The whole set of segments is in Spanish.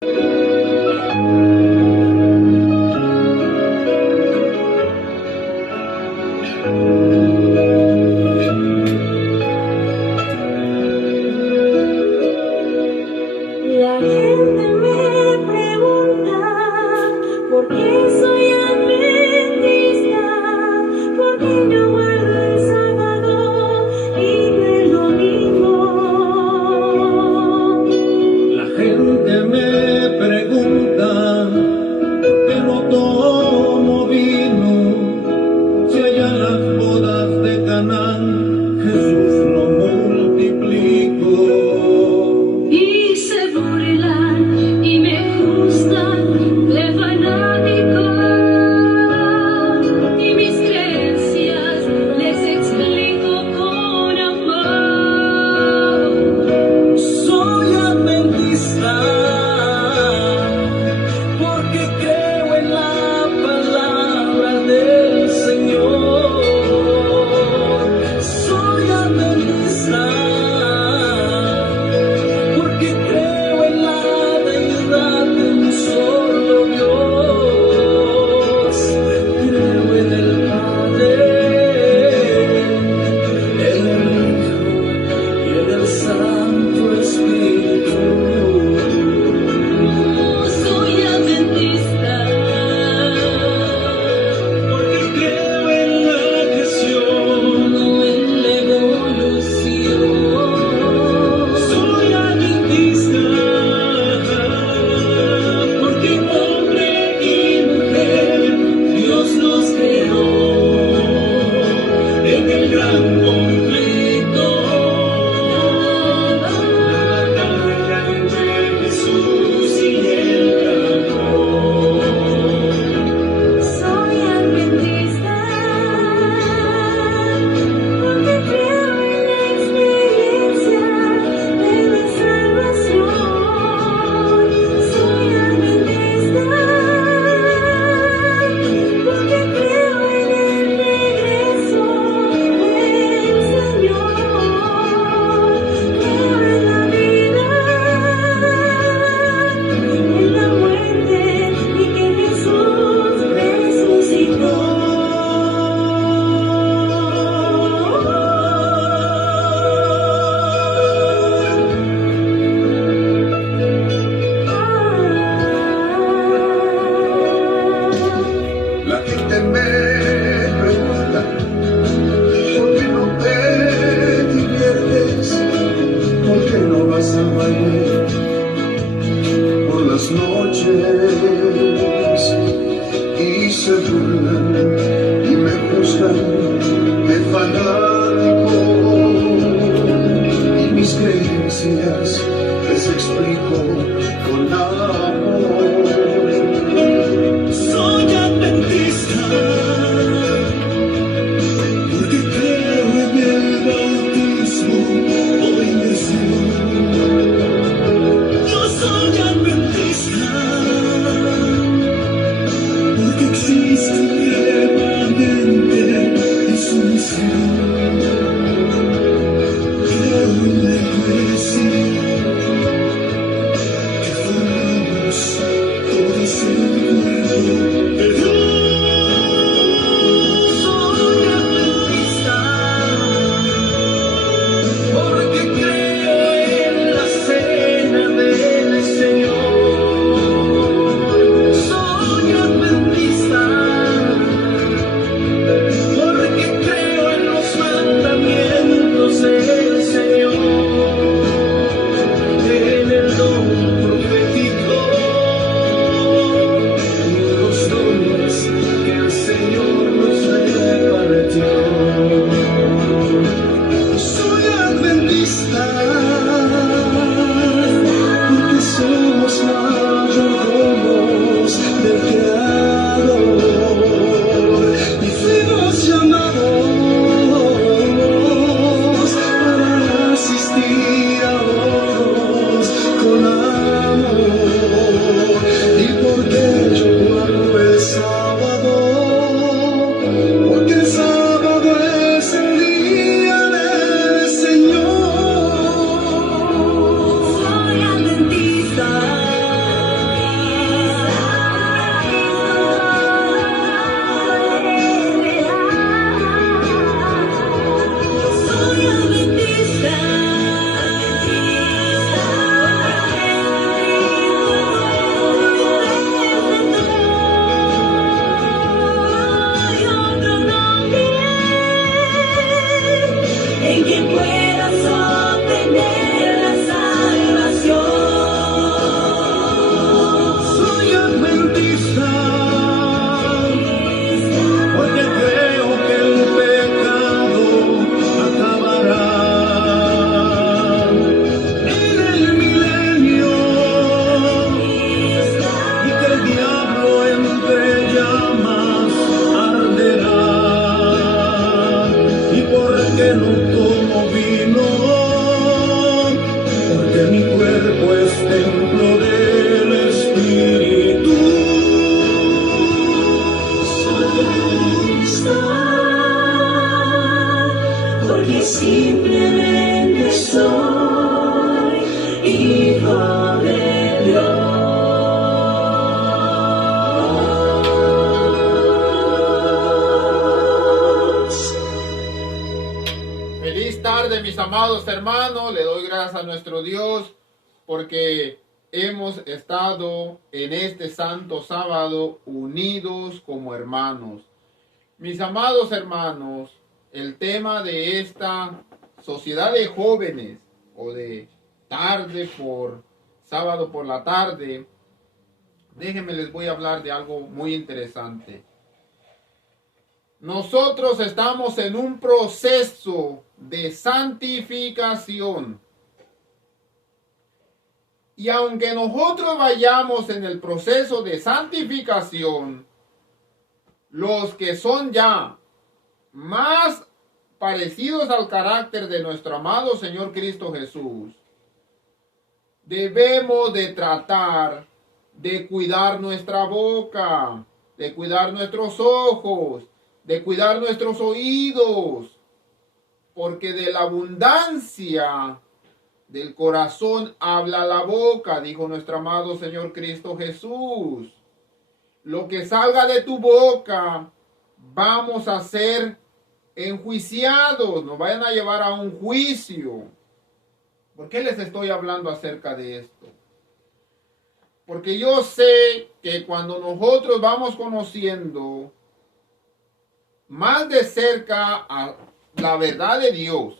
La gente me pregunta por qué soy adventista, por qué no guardo el sábado y no el domingo. La gente me pregunta por qué no tomo vino, si allá en las bodas de Canaán Jesús lo multiplicó. Y se burlan y me juzgan de fanático, y mis creencias les explico con amor. Soy adventista porque creo en la palabra del Señor. Soy adventista porque creo en la deidad de un solo Dios. Creo en el Padre, en el Hijo y en el Santo Espíritu. Soy adventista Porque creo en la creación, no en la evolución. soy adventista, porque hombre y mujer Dios los creó en el gran conflicto, la batalla entre Jesús y el dragón. Soy adventista porque creo en la experiencia de mi salvación. Soy adventista porque creo en el regreso del Señor. Creo en la vida, en la muerte y que Jesús resucitó. La gente me pregunta por qué no te diviertes, por qué no vas al baile por las noches, y se burlan y me juzgan de fanático, y mis creencias les explico con amor. Soy adventista porque creo en el bautismo o inmersión. Yo soy adventista porque existe un remanente y su misión. Creo en la iglesia amados hermanos, le doy gracias a nuestro Dios porque hemos estado en este santo sábado unidos como hermanos. Mis amados hermanos, el tema de esta sociedad de jóvenes o de tarde por sábado por la tarde, déjenme les voy a hablar de algo muy interesante. Nosotros estamos en un proceso de santificación. Y aunque nosotros vayamos en el proceso de santificación, los que son ya más parecidos al carácter de nuestro amado Señor Cristo Jesús, debemos de tratar de cuidar nuestra boca, de cuidar nuestros ojos, de cuidar nuestros oídos, porque de la abundancia del corazón habla la boca, dijo nuestro amado Señor Cristo Jesús. Lo que salga de tu boca, vamos a ser enjuiciados, nos vayan a llevar a un juicio. ¿Por qué les estoy hablando acerca de esto? Porque yo sé que cuando nosotros vamos conociendo más de cerca a la verdad de Dios,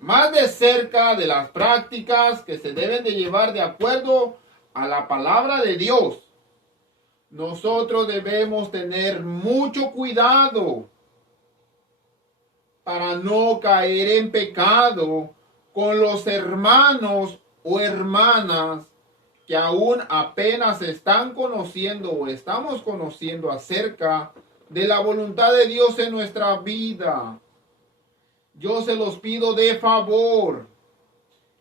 más de cerca de las prácticas que se deben de llevar de acuerdo a la palabra de Dios, nosotros debemos tener mucho cuidado para no caer en pecado con los hermanos o hermanas que aún apenas están conociendo o estamos conociendo acerca de la voluntad de Dios en nuestra vida. Yo se los pido de favor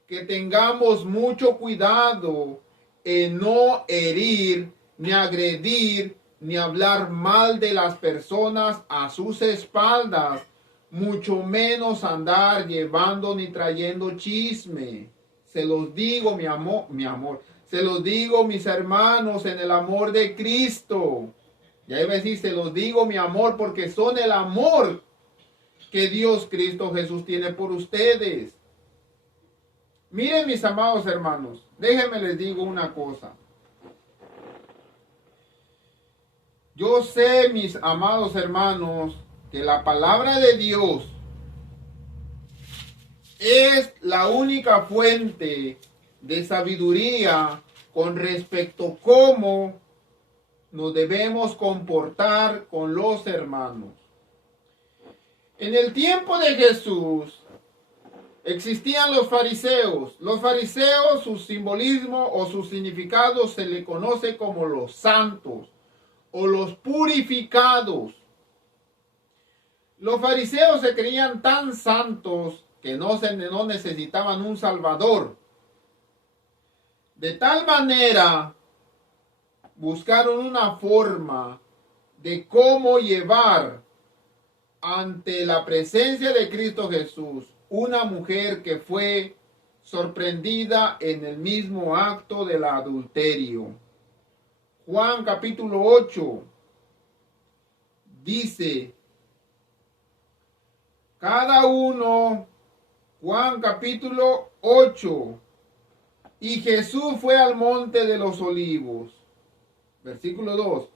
que tengamos mucho cuidado en no herir, ni agredir, ni hablar mal de las personas a sus espaldas, mucho menos andar llevando ni trayendo chisme. Se los digo, mi amor, se los digo, mis hermanos, en el amor de Cristo. Ya iba a decir, se los digo, mi amor, porque son el amor que Dios Cristo Jesús tiene por ustedes. Miren, mis amados hermanos, déjenme les digo una cosa. Yo sé, mis amados hermanos, que la palabra de Dios es la única fuente de sabiduría con respecto a cómo nos debemos comportar con los hermanos. En el tiempo de Jesús existían los fariseos. Los fariseos, su simbolismo o su significado se le conoce como los santos o los purificados. Los fariseos se creían tan santos que no necesitaban un salvador. De tal manera buscaron una forma de cómo llevar ante la presencia de Cristo Jesús una mujer que fue sorprendida en el mismo acto del adulterio. Juan capítulo 8 dice, cada uno, Juan capítulo 8, y Jesús fue al monte de los olivos. Versículo 2,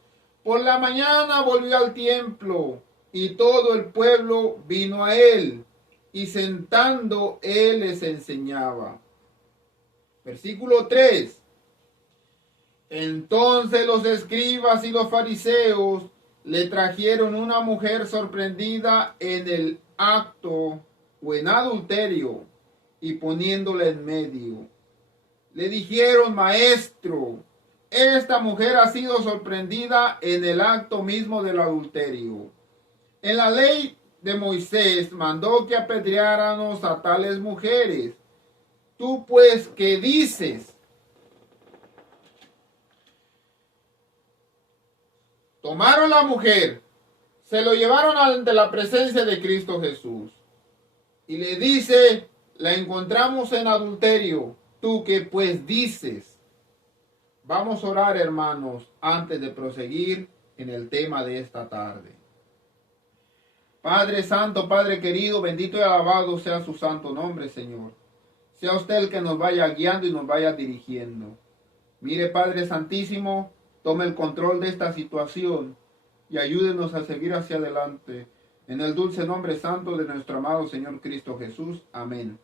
por la mañana volvió al templo y todo el pueblo vino a él, y sentando él les enseñaba. Versículo 3. Entonces los escribas y los fariseos le trajeron una mujer sorprendida en el acto o en adulterio, y poniéndola en medio, le dijeron, maestro, esta mujer ha sido sorprendida en el acto mismo del adulterio. En la ley de Moisés mandó que apedreáramos a tales mujeres. Tú pues, ¿qué dices? Tomaron la mujer, se lo llevaron ante la presencia de Cristo Jesús. Y le dice, la encontramos en adulterio. ¿Tú qué pues dices? Vamos a orar, hermanos, antes de proseguir en el tema de esta tarde. Padre Santo, Padre querido, bendito y alabado sea su santo nombre, Señor. Sea usted el que nos vaya guiando y nos vaya dirigiendo. Mire, Padre Santísimo, tome el control de esta situación y ayúdenos a seguir hacia adelante. En el dulce nombre santo de nuestro amado Señor Cristo Jesús. Amén.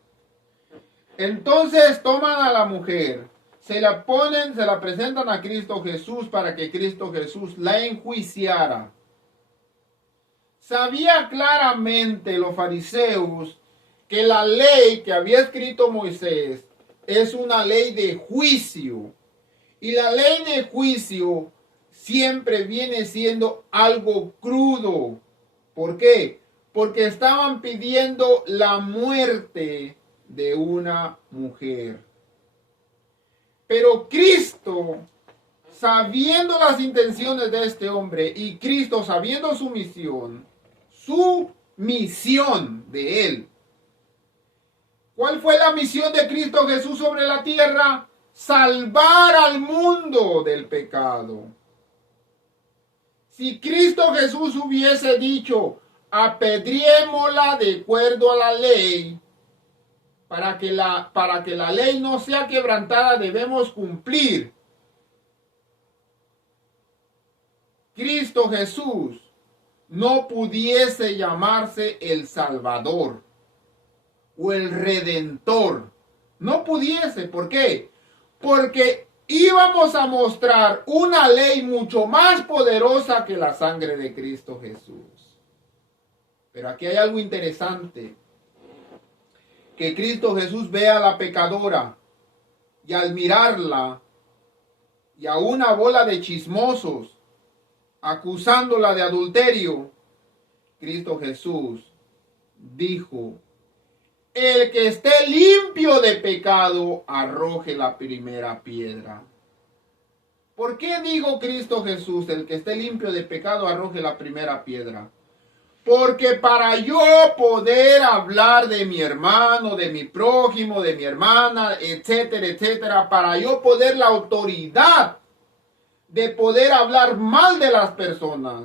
Entonces toman a la mujer, se la presentan a Cristo Jesús para que Cristo Jesús la enjuiciara. Sabía claramente los fariseos que la ley que había escrito Moisés es una ley de juicio. Y la ley de juicio siempre viene siendo algo crudo. ¿Por qué? Porque estaban pidiendo la muerte de una mujer. Pero Cristo, sabiendo las intenciones de este hombre y Cristo sabiendo su misión de él. ¿Cuál fue la misión de Cristo Jesús sobre la tierra? Salvar al mundo del pecado. Si Cristo Jesús hubiese dicho, apedriémosla de acuerdo a la ley, para que la ley no sea quebrantada debemos cumplir. Cristo Jesús no pudiese llamarse el Salvador o el Redentor. No pudiese. ¿Por qué? Porque íbamos a mostrar una ley mucho más poderosa que la sangre de Cristo Jesús. Pero aquí hay algo interesante. Que Cristo Jesús ve a la pecadora y al mirarla y a una bola de chismosos acusándola de adulterio, Cristo Jesús dijo, el que esté limpio de pecado, arroje la primera piedra. ¿Por qué digo Cristo Jesús, el que esté limpio de pecado, arroje la primera piedra? Porque para yo poder hablar de mi hermano, de mi prójimo, de mi hermana, etcétera, etcétera, para yo poder la autoridad de poder hablar mal de las personas,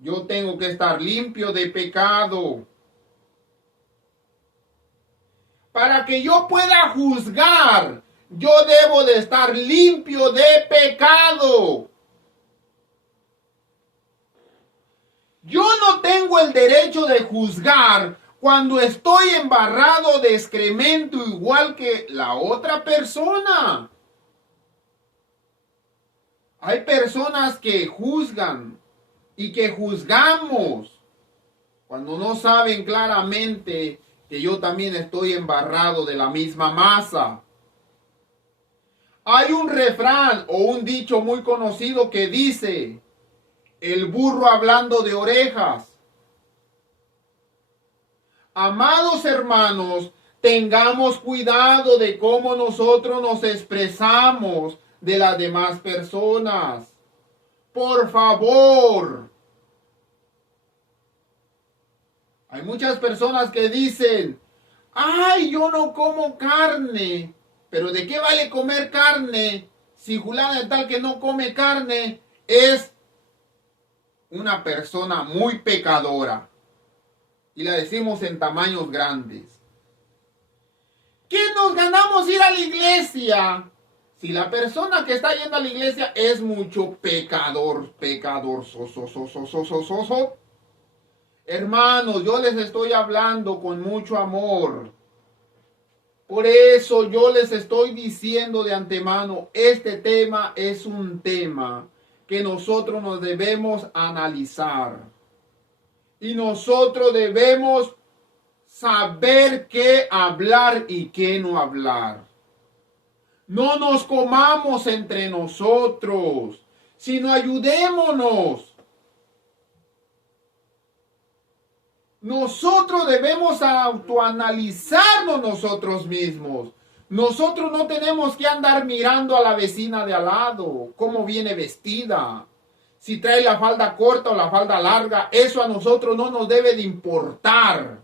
yo tengo que estar limpio de pecado. Para que yo pueda juzgar, yo debo de estar limpio de pecado. Yo no tengo el derecho de juzgar cuando estoy embarrado de excremento igual que la otra persona. Hay personas que juzgan y que juzgamos cuando no saben claramente que yo también estoy embarrado de la misma masa. Hay un refrán o un dicho muy conocido que dice, el burro hablando de orejas. Amados hermanos, tengamos cuidado de cómo nosotros nos expresamos de las demás personas. Por favor. Hay muchas personas que dicen, ay, yo no como carne. Pero ¿de qué vale comer carne si fulana de tal que no come carne es una persona muy pecadora? Y la decimos en tamaños grandes. ¿Qué nos ganamos ir a la iglesia si la persona que está yendo a la iglesia es mucho pecador? Hermanos, yo les estoy hablando con mucho amor. Por eso yo les estoy diciendo de antemano, este tema es un tema que nosotros nos debemos analizar. Y nosotros debemos saber qué hablar y qué no hablar. No nos comamos entre nosotros, sino ayudémonos. Nosotros debemos autoanalizarnos nosotros mismos. Nosotros no tenemos que andar mirando a la vecina de al lado, cómo viene vestida, si trae la falda corta o la falda larga. Eso a nosotros no nos debe de importar.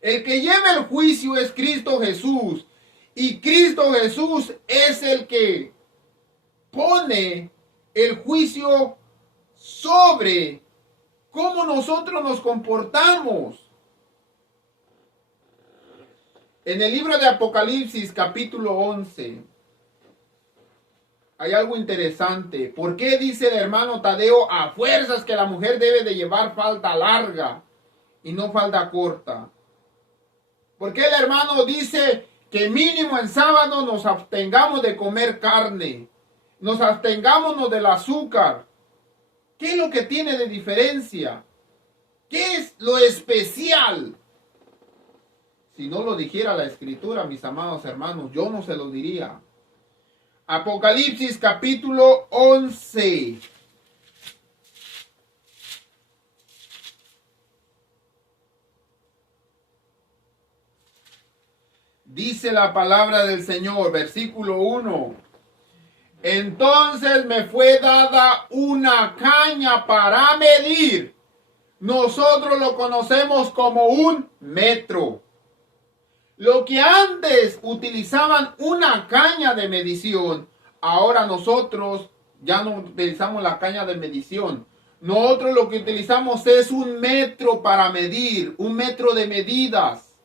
El que lleva el juicio es Cristo Jesús. Y Cristo Jesús es el que pone el juicio sobre cómo nosotros nos comportamos. En el libro de Apocalipsis, capítulo 11, hay algo interesante. ¿Por qué dice el hermano Tadeo a fuerzas que la mujer debe de llevar falda larga y no falda corta? ¿Por qué el hermano dice que mínimo en sábado nos abstengamos de comer carne? Nos abstengámonos del azúcar. ¿Qué es lo que tiene de diferencia? ¿Qué es lo especial? Si no lo dijera la Escritura, mis amados hermanos, yo no se lo diría. Apocalipsis capítulo 11. Dice la palabra del Señor, versículo 1. Entonces me fue dada una caña para medir. Nosotros lo conocemos como un metro. Lo que antes utilizaban una caña de medición, ahora nosotros ya no utilizamos la caña de medición. Nosotros lo que utilizamos es un metro para medir, un metro de medidas.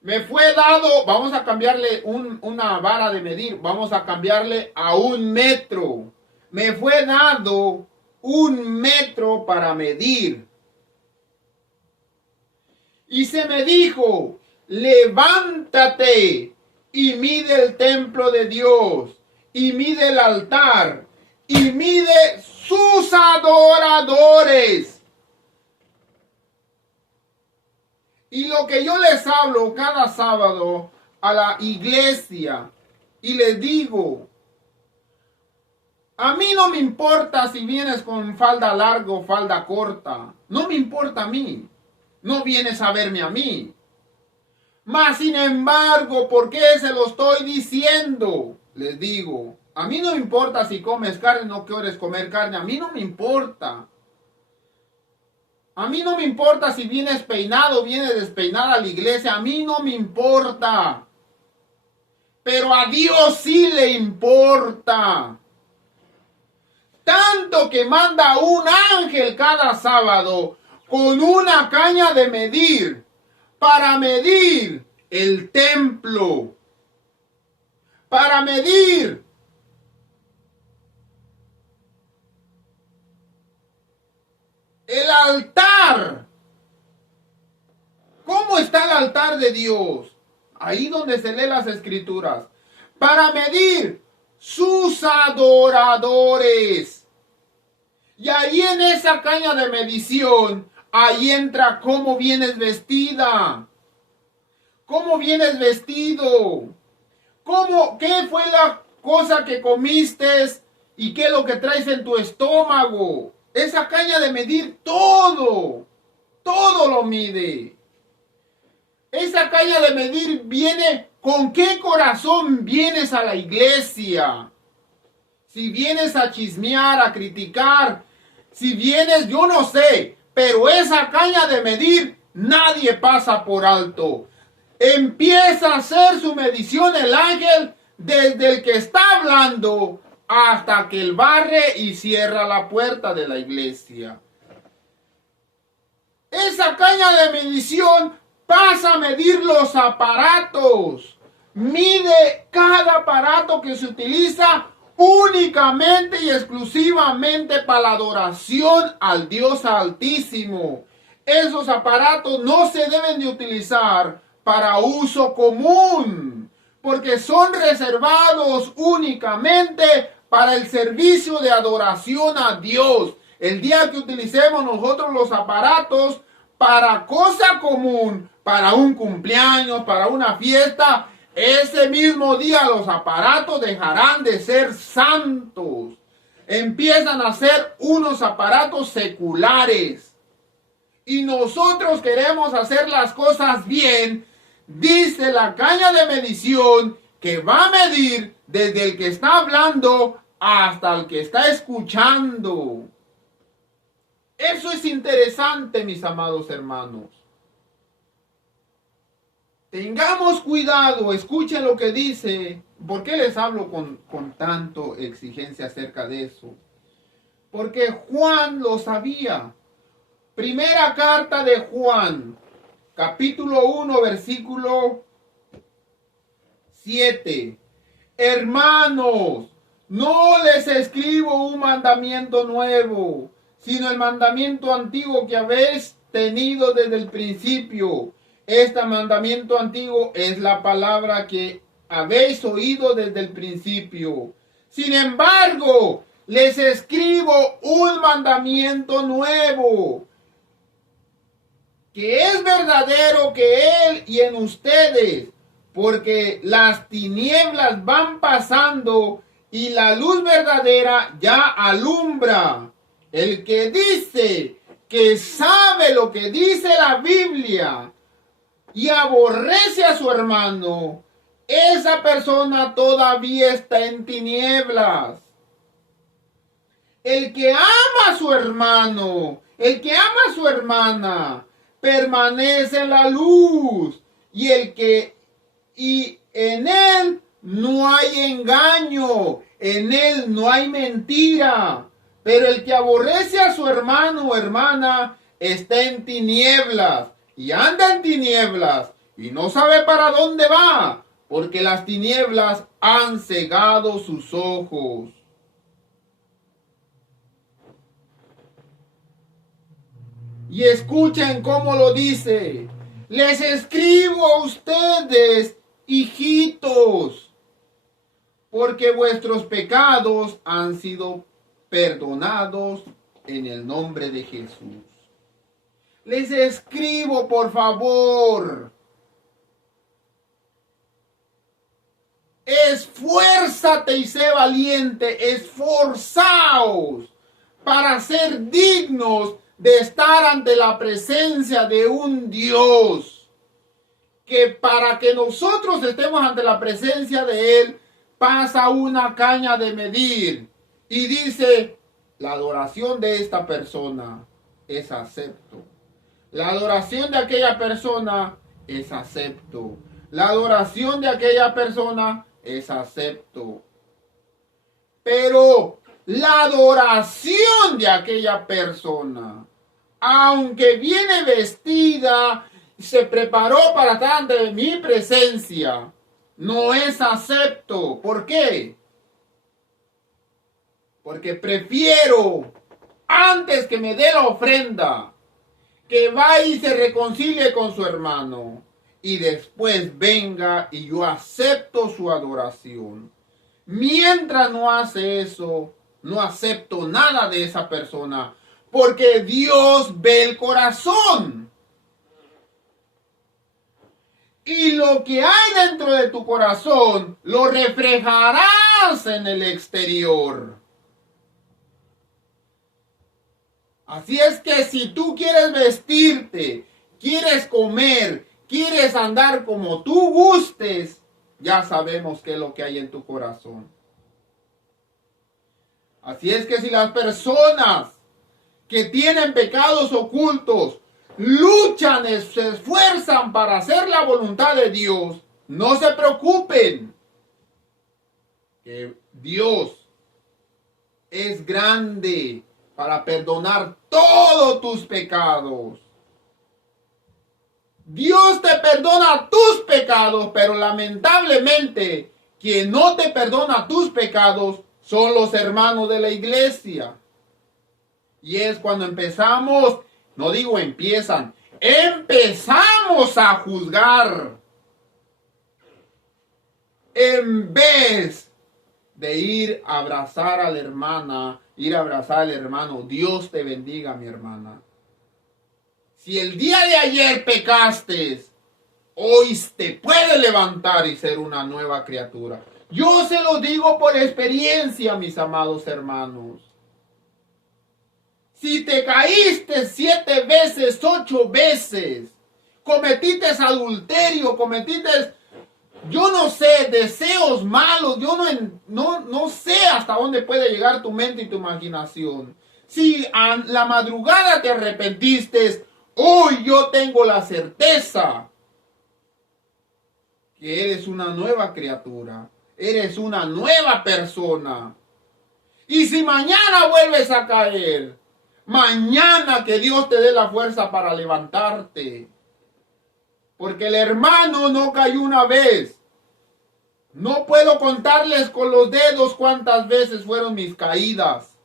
Me fue dado, vamos a cambiarle una vara de medir, vamos a cambiarle a un metro. Me fue dado un metro para medir. Y se me dijo, levántate y mide el templo de Dios, y mide el altar, y mide sus adoradores. Y lo que yo les hablo cada sábado a la iglesia, y les digo, a mí no me importa si vienes con falda larga o falda corta, no me importa a mí. No vienes a verme a mí. Mas, sin embargo, ¿por qué se lo estoy diciendo? Les digo, a mí no me importa si comes carne o no quieres comer carne. A mí no me importa. A mí no me importa si vienes peinado o vienes despeinada a la iglesia. A mí no me importa. Pero a Dios sí le importa. Tanto que manda un ángel cada sábado con una caña de medir, para medir el templo, para medir el altar. ¿Cómo está el altar de Dios? Ahí donde se lee las Escrituras. Para medir sus adoradores. Y ahí en esa caña de medición, ahí entra cómo vienes vestida, cómo vienes vestido, qué fue la cosa que comiste y qué es lo que traes en tu estómago. Esa caña de medir todo lo mide. Esa caña de medir viene con qué corazón vienes a la iglesia. Si vienes a chismear, a criticar, si vienes, yo no sé. Pero esa caña de medir nadie pasa por alto. Empieza a hacer su medición el ángel desde el que está hablando hasta que él barre y cierra la puerta de la iglesia. Esa caña de medición pasa a medir los aparatos. Mide cada aparato que se utiliza únicamente y exclusivamente para la adoración al Dios Altísimo. Esos aparatos no se deben de utilizar para uso común, porque son reservados únicamente para el servicio de adoración a Dios. El día que utilicemos nosotros los aparatos para cosa común, para un cumpleaños, para una fiesta, ese mismo día los aparatos dejarán de ser santos. Empiezan a ser unos aparatos seculares. Y nosotros queremos hacer las cosas bien. Dice la caña de medición que va a medir desde el que está hablando hasta el que está escuchando. Eso es interesante, mis amados hermanos. Tengamos cuidado, escuchen lo que dice. ¿Por qué les hablo con tanto exigencia acerca de eso? porque Juan lo sabía. Primera carta de Juan, capítulo 1, versículo 7. Hermanos, no les escribo un mandamiento nuevo, sino el mandamiento antiguo que habéis tenido desde el principio. Este mandamiento antiguo es la palabra que habéis oído desde el principio. Sin embargo, les escribo un mandamiento nuevo, que es verdadero que Él y en ustedes, porque las tinieblas van pasando y la luz verdadera ya alumbra. El que dice que sabe lo que dice la Biblia y aborrece a su hermano, esa persona todavía está en tinieblas. El que ama a su hermano, el que ama a su hermana, permanece en la luz, y en él no hay engaño, en él no hay mentira. Pero el que aborrece a su hermano o hermana está en tinieblas y anda en tinieblas y no sabe para dónde va, porque las tinieblas han cegado sus ojos. Y escuchen cómo lo dice. Les escribo a ustedes, hijitos, porque vuestros pecados han sido perdonados en el nombre de Jesús. Les escribo, por favor. Esfuérzate y sé valiente, esforzaos para ser dignos de estar ante la presencia de un Dios, que para que nosotros estemos ante la presencia de Él, pasa una caña de medir y dice, la adoración de esta persona es acepto. La adoración de aquella persona es acepto. La adoración de aquella persona es acepto. Pero la adoración de aquella persona, aunque viene vestida, se preparó para estar ante mi presencia, no es acepto. ¿Por qué? Porque prefiero, antes que me dé la ofrenda, que vaya y se reconcilie con su hermano y después venga y yo acepto su adoración. Mientras no hace eso, no acepto nada de esa persona, porque Dios ve el corazón. Y lo que hay dentro de tu corazón lo reflejarás en el exterior. Así es que si tú quieres vestirte, quieres comer, quieres andar como tú gustes, ya sabemos qué es lo que hay en tu corazón. Así es que si las personas que tienen pecados ocultos luchan, se esfuerzan para hacer la voluntad de Dios, no se preocupen, que Dios es grande para perdonar todos tus pecados. Dios te perdona tus pecados, pero lamentablemente quien no te perdona tus pecados son los hermanos de la iglesia. Y es cuando empezamos, no digo empiezan, empezamos a juzgar en vez de ir a abrazar a la hermana, ir a abrazar al hermano. Dios te bendiga, mi hermana. Si el día de ayer pecaste, hoy te puedes levantar y ser una nueva criatura. Yo se lo digo por experiencia, mis amados hermanos. Si te caíste 7 veces, 8 veces, cometiste adulterio, cometiste, yo no sé, deseos malos, yo no sé hasta dónde puede llegar tu mente y tu imaginación. Si a la madrugada te arrepentiste, hoy yo tengo la certeza que eres una nueva criatura, eres una nueva persona. Y si mañana vuelves a caer, mañana que Dios te dé la fuerza para levantarte. Porque el hermano no cayó una vez. No puedo contarles con los dedos cuántas veces fueron mis caídas.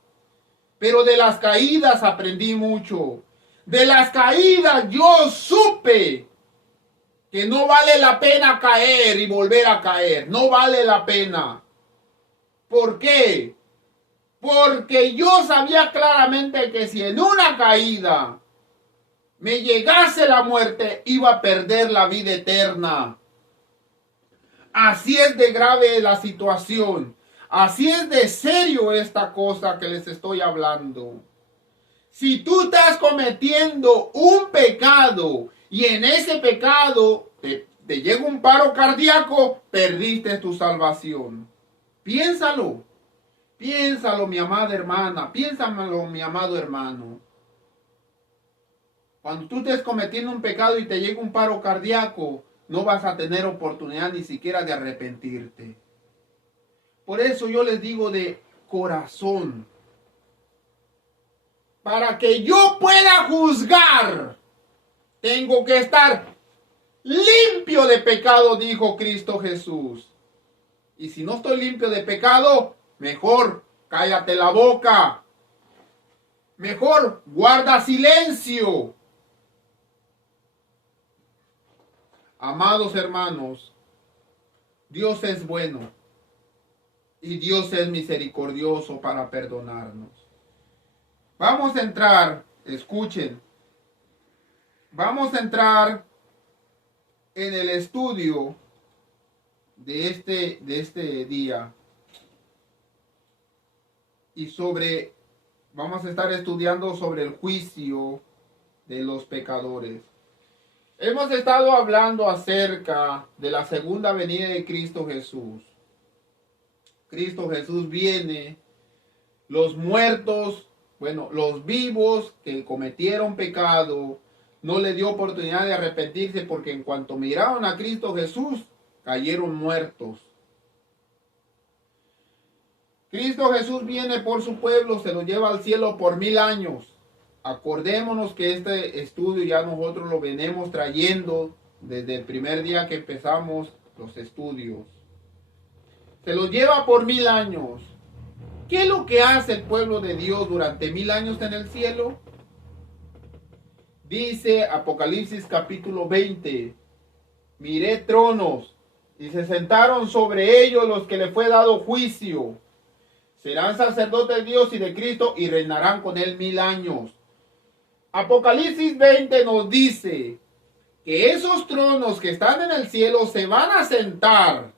Pero de las caídas aprendí mucho. De las caídas yo supe que no vale la pena caer y volver a caer. No vale la pena. ¿Por qué? Porque yo sabía claramente que si en una caída me llegase la muerte, iba a perder la vida eterna. Así es de grave la situación. Así es de serio esta cosa que les estoy hablando. Si tú estás cometiendo un pecado y en ese pecado te llega un paro cardíaco, perdiste tu salvación. Piénsalo. Piénsalo, mi amada hermana. Piénsalo, mi amado hermano. Cuando tú estés cometiendo un pecado y te llega un paro cardíaco, no vas a tener oportunidad ni siquiera de arrepentirte. Por eso yo les digo de corazón. Para que yo pueda juzgar, tengo que estar limpio de pecado, dijo Cristo Jesús. Y si no estoy limpio de pecado, mejor cállate la boca. Mejor guarda silencio. Amados hermanos, Dios es bueno y Dios es misericordioso para perdonarnos. Vamos a entrar, escuchen, vamos a entrar en el estudio de este día y vamos a estar estudiando sobre el juicio de los pecadores. Hemos estado hablando acerca de la segunda venida de Cristo Jesús. Cristo Jesús viene, los muertos, los vivos que cometieron pecado, no le dio oportunidad de arrepentirse porque en cuanto miraron a Cristo Jesús, cayeron muertos. Cristo Jesús viene por su pueblo, se lo lleva al cielo por 1000 años. Acordémonos que este estudio ya nosotros lo venimos trayendo desde el primer día que empezamos los estudios. Se lo lleva por 1000 años. ¿Qué es lo que hace el pueblo de Dios durante 1000 años en el cielo? Dice Apocalipsis capítulo 20, miré tronos y se sentaron sobre ellos los que le fue dado juicio. Serán sacerdotes de Dios y de Cristo y reinarán con él 1000 años. Apocalipsis 20 nos dice que esos tronos que están en el cielo se van a sentar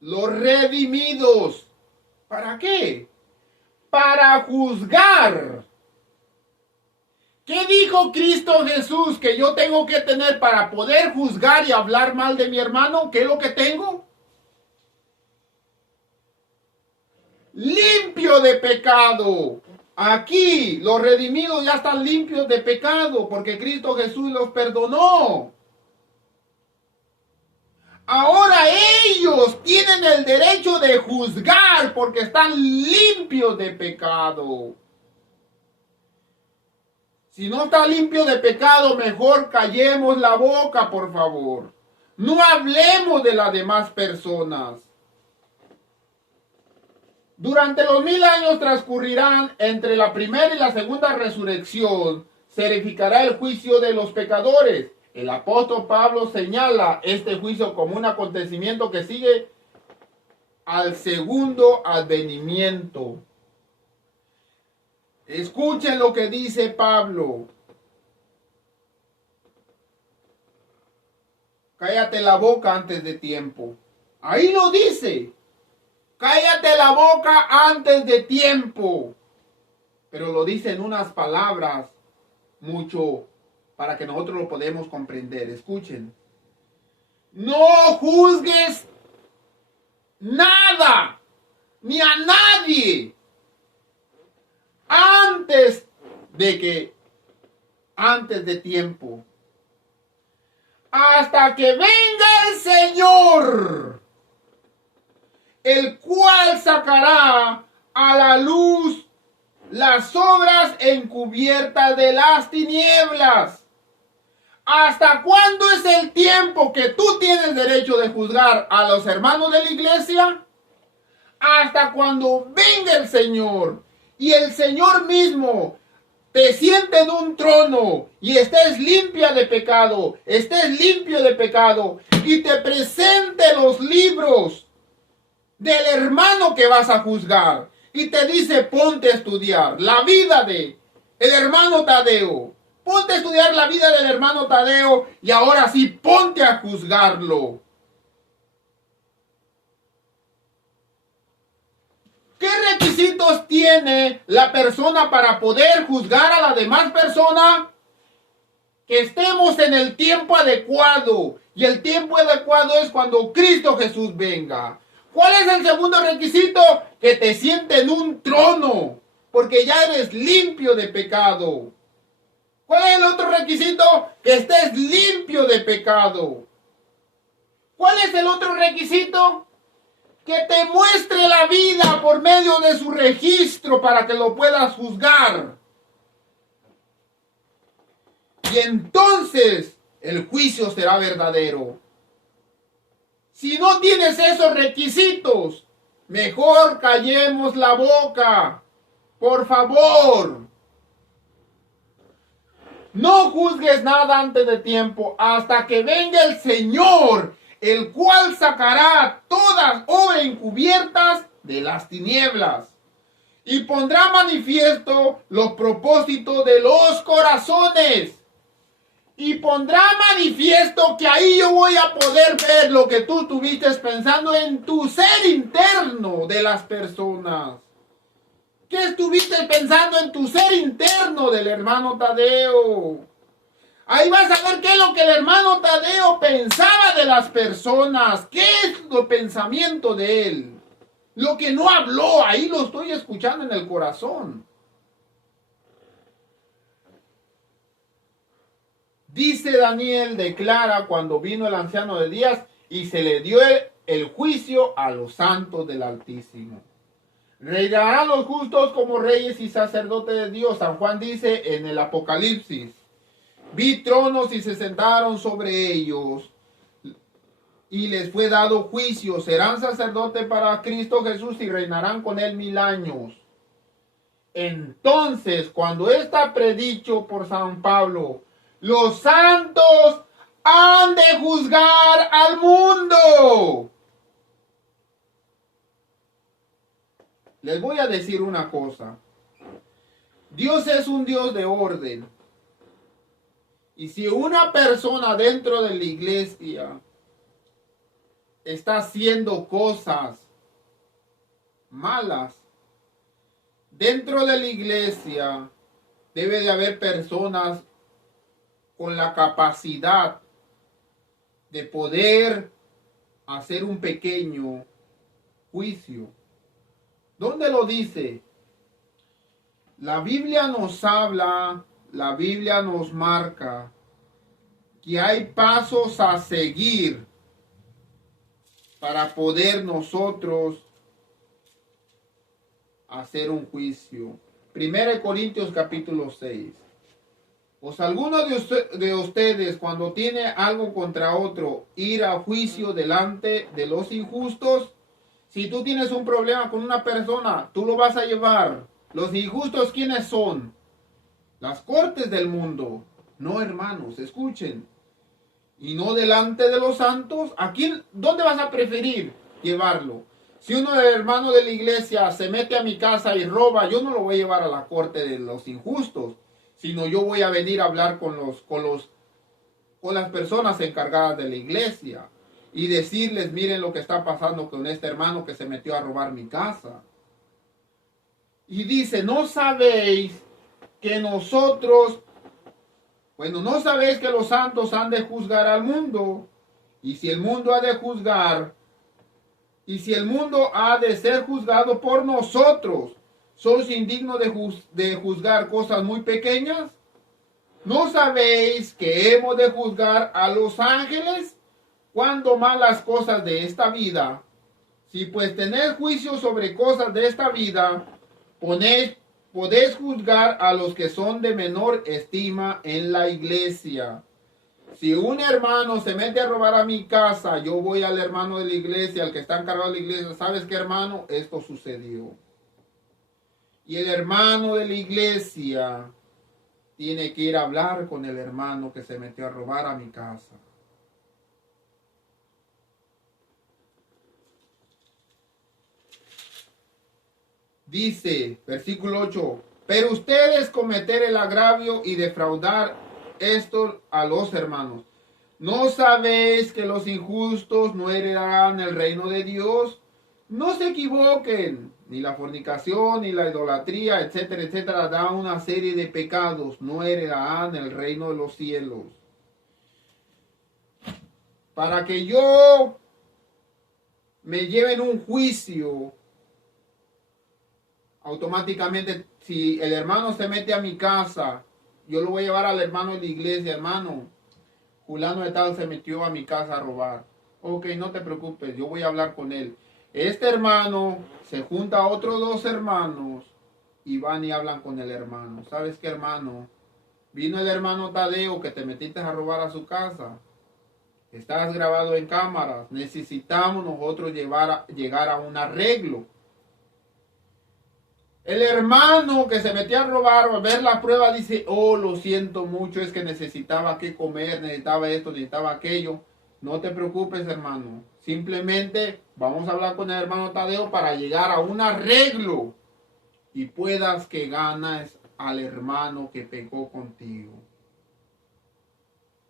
los redimidos. ¿Para qué? Para juzgar. ¿Qué dijo Cristo Jesús que yo tengo que tener para poder juzgar y hablar mal de mi hermano? ¿Qué es lo que tengo? Limpio de pecado. Aquí los redimidos ya están limpios de pecado porque Cristo Jesús los perdonó. Ahora ellos tienen el derecho de juzgar porque están limpios de pecado. Si no está limpio de pecado, mejor callemos la boca, por favor. No hablemos de las demás personas. Durante los 1000 años transcurrirán entre la primera y la segunda resurrección, se verificará el juicio de los pecadores. El apóstol Pablo señala este juicio como un acontecimiento que sigue al segundo advenimiento. Escuchen lo que dice Pablo. Cállate la boca antes de tiempo. Ahí lo dice. Cállate la boca antes de tiempo. Pero lo dice en unas palabras mucho para que nosotros lo podamos comprender. Escuchen. No juzgues nada ni a nadie antes de tiempo. Hasta que venga el Señor, el cual sacará a la luz las obras encubiertas de las tinieblas. ¿Hasta cuándo es el tiempo que tú tienes derecho de juzgar a los hermanos de la iglesia? Hasta cuando venga el Señor y el Señor mismo te siente en un trono y estés limpia de pecado, estés limpio de pecado y te presente los libros del hermano que vas a juzgar y te dice ponte a estudiar la vida de el hermano Tadeo, ponte a estudiar la vida del hermano Tadeo y ahora sí ponte a juzgarlo. ¿Qué requisitos tiene la persona para poder juzgar a la demás persona? Que estemos en el tiempo adecuado. Y el tiempo adecuado es cuando Cristo Jesús venga. ¿Cuál es el segundo requisito? Que te siente en un trono, porque ya eres limpio de pecado. ¿Cuál es el otro requisito? Que estés limpio de pecado. ¿Cuál es el otro requisito? Que te muestre la vida por medio de su registro para que lo puedas juzgar. Y entonces el juicio será verdadero. Si no tienes esos requisitos, mejor callemos la boca. Por favor. No juzgues nada antes de tiempo hasta que venga el Señor, el cual sacará todas obras encubiertas de las tinieblas y pondrá manifiesto los propósitos de los corazones. Y pondrá manifiesto que ahí yo voy a poder ver lo que tú estuviste pensando en tu ser interno de las personas. ¿Qué estuviste pensando en tu ser interno del hermano Tadeo? Ahí vas a ver qué es lo que el hermano Tadeo pensaba de las personas. ¿Qué es el pensamiento de él? Lo que no habló, ahí lo estoy escuchando en el corazón. Dice Daniel, declara cuando vino el anciano de días y se le dio el juicio a los santos del Altísimo. Reinarán los justos como reyes y sacerdotes de Dios. San Juan dice en el Apocalipsis. Vi tronos y se sentaron sobre ellos y les fue dado juicio. Serán sacerdotes para Cristo Jesús y reinarán con él 1000 años. Entonces, cuando está predicho por San Pablo, los santos han de juzgar al mundo. Les voy a decir una cosa. Dios es un Dios de orden. Y si una persona dentro de la iglesia está haciendo cosas malas, dentro de la iglesia debe de haber personas con la capacidad de poder hacer un pequeño juicio. ¿Dónde lo dice? La Biblia nos habla, la Biblia nos marca que hay pasos a seguir para poder nosotros hacer un juicio. 1 Corintios capítulo 6. ¿Os alguno de ustedes cuando tiene algo contra otro ir a juicio delante de los injustos? Si tú tienes un problema con una persona, tú lo vas a llevar. Los injustos, ¿quiénes son? Las cortes del mundo. No, hermanos, escuchen. Y no delante de los santos. ¿A quién? ¿Dónde vas a preferir llevarlo? Si uno de los hermanos de la iglesia se mete a mi casa y roba, yo no lo voy a llevar a la corte de los injustos, sino yo voy a venir a hablar con las personas encargadas de la iglesia y decirles, miren lo que está pasando con este hermano que se metió a robar mi casa. Y dice, ¿no sabéis que nosotros, no sabéis que los santos han de juzgar al mundo? Y si el mundo ha de juzgar, y si el mundo ha de ser juzgado por nosotros, ¿sois indignos de juzgar cosas muy pequeñas? ¿No sabéis que hemos de juzgar a los ángeles? Cuando más las cosas de esta vida, Si pues tenéis juicio sobre cosas de esta vida, podéis juzgar a los que son de menor estima en la iglesia. Si un hermano se mete a robar a mi casa, yo voy al hermano de la iglesia, al que está encargado de la iglesia, ¿sabes qué, hermano? Esto sucedió. Y el hermano de la iglesia tiene que ir a hablar con el hermano que se metió a robar a mi casa. Dice, versículo 8, pero ustedes cometer el agravio y defraudar esto a los hermanos. ¿No sabéis que los injustos no heredarán el reino de Dios? No se equivoquen, ni la fornicación, ni la idolatría, etcétera, etcétera, da una serie de pecados, no heredarán el reino de los cielos. Para que yo me lleven un juicio, automáticamente, si el hermano se mete a mi casa, yo lo voy a llevar al hermano de la iglesia. Hermano, fulano de tal se metió a mi casa a robar. Ok, no te preocupes, yo voy a hablar con él. Este hermano se junta a otros dos hermanos y van y hablan con el hermano. ¿Sabes qué, hermano? Vino el hermano Tadeo que te metiste a robar a su casa. Estás grabado en cámaras. Necesitamos nosotros llegar a un arreglo. El hermano que se metió a robar, al ver la prueba, dice, oh, lo siento mucho, es que necesitaba que comer, necesitaba esto, necesitaba aquello. No te preocupes, hermano. Simplemente vamos a hablar con el hermano Tadeo para llegar a un arreglo y puedas que ganes al hermano que pecó contigo.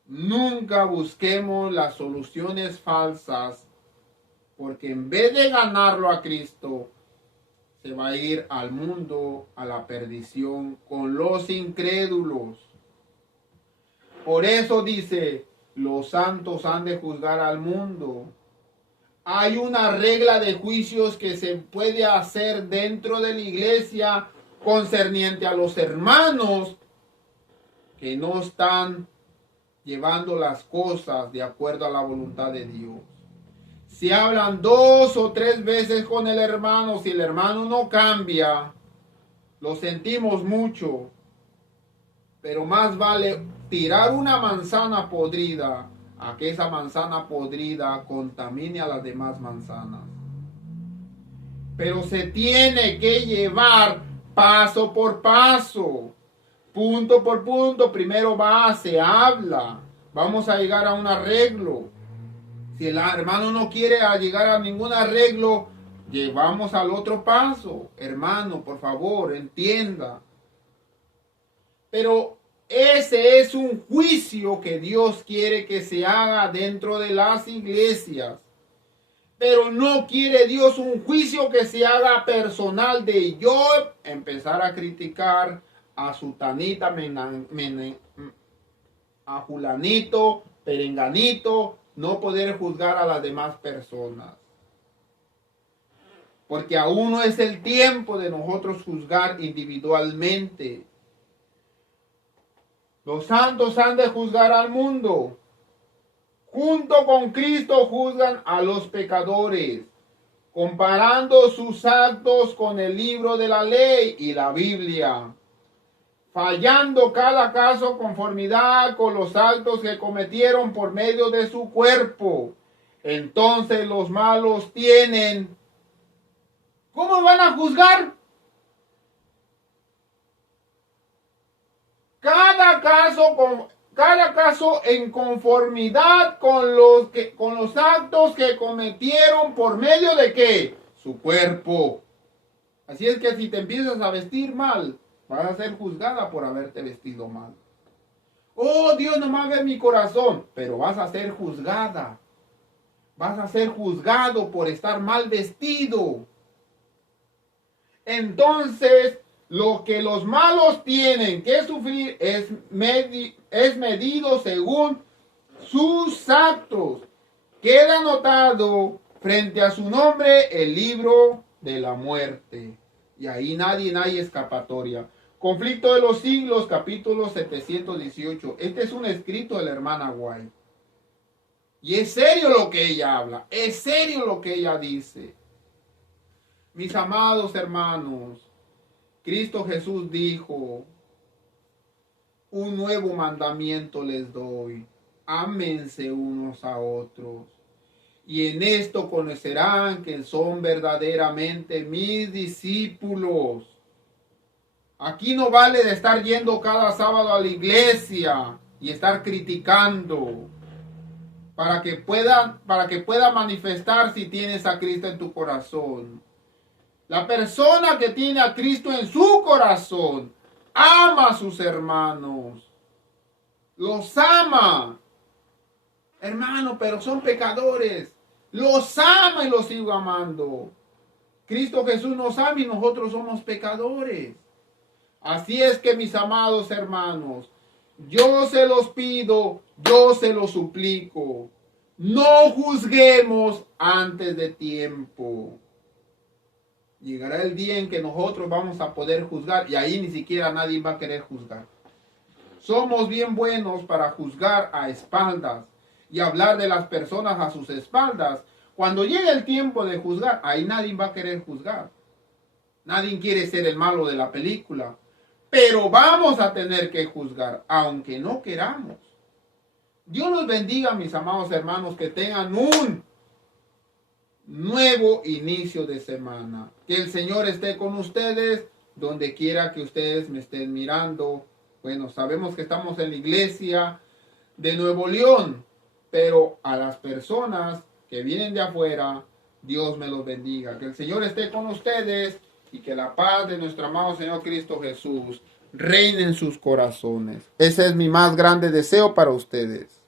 Nunca busquemos las soluciones falsas, porque en vez de ganarlo a Cristo, se va a ir al mundo, a la perdición, con los incrédulos. Por eso dice, los santos han de juzgar al mundo. Hay una regla de juicios que se puede hacer dentro de la iglesia concerniente a los hermanos que no están llevando las cosas de acuerdo a la voluntad de Dios. Si hablan 2 o 3 veces con el hermano, si el hermano no cambia, lo sentimos mucho, pero más vale tirar una manzana podrida a que esa manzana podrida contamine a las demás manzanas. Pero se tiene que llevar paso por paso, punto por punto. Primero se habla, vamos a llegar a un arreglo. Si el hermano no quiere llegar a ningún arreglo, llevamos al otro paso. Hermano, por favor, entienda. Pero ese es un juicio que Dios quiere que se haga dentro de las iglesias. Pero no quiere Dios un juicio que se haga personal de yo empezar a criticar a sutanita, a fulanito, perenganito, no poder juzgar a las demás personas. Porque aún no es el tiempo de nosotros juzgar individualmente. Los santos han de juzgar al mundo. Junto con Cristo juzgan a los pecadores, comparando sus actos con el libro de la ley y la Biblia, fallando cada caso conformidad con los actos que cometieron por medio de su cuerpo. Entonces los malos tienen, ¿cómo van a juzgar? Cada caso en conformidad con los actos que cometieron por medio de ¿qué? Su cuerpo. Así es que si te empiezas a vestir mal, vas a ser juzgada por haberte vestido mal. Oh, Dios nomás ve mi corazón, pero vas a ser juzgada. Vas a ser juzgado por estar mal vestido. Entonces, lo que los malos tienen que sufrir es medido según sus actos. Queda anotado frente a su nombre el libro de la muerte. Y ahí nadie hay escapatoria. Conflicto de los siglos, capítulo 718. Este es un escrito de la hermana White. Y es serio lo que ella habla. Es serio lo que ella dice. Mis amados hermanos, Cristo Jesús dijo, un nuevo mandamiento les doy, ámense unos a otros. Y en esto conocerán que son verdaderamente mis discípulos. Aquí no vale de estar yendo cada sábado a la iglesia y estar criticando para que pueda manifestar si tienes a Cristo en tu corazón. La persona que tiene a Cristo en su corazón ama a sus hermanos. Los ama. Hermano, pero son pecadores. Los ama y los sigo amando. Cristo Jesús nos ama y nosotros somos pecadores. Así es que, mis amados hermanos, yo se los pido, yo se los suplico. No juzguemos antes de tiempo. Llegará el día en que nosotros vamos a poder juzgar y ahí ni siquiera nadie va a querer juzgar. Somos bien buenos para juzgar a espaldas y hablar de las personas a sus espaldas. Cuando llegue el tiempo de juzgar, ahí nadie va a querer juzgar. Nadie quiere ser el malo de la película. Pero vamos a tener que juzgar, aunque no queramos. Dios los bendiga, mis amados hermanos, que tengan un nuevo inicio de semana. Que el Señor esté con ustedes, donde quiera que ustedes me estén mirando. Bueno, sabemos que estamos en la iglesia de Nuevo León, pero a las personas que vienen de afuera, Dios me los bendiga. Que el Señor esté con ustedes y que la paz de nuestro amado Señor Cristo Jesús reine en sus corazones. Ese es mi más grande deseo para ustedes.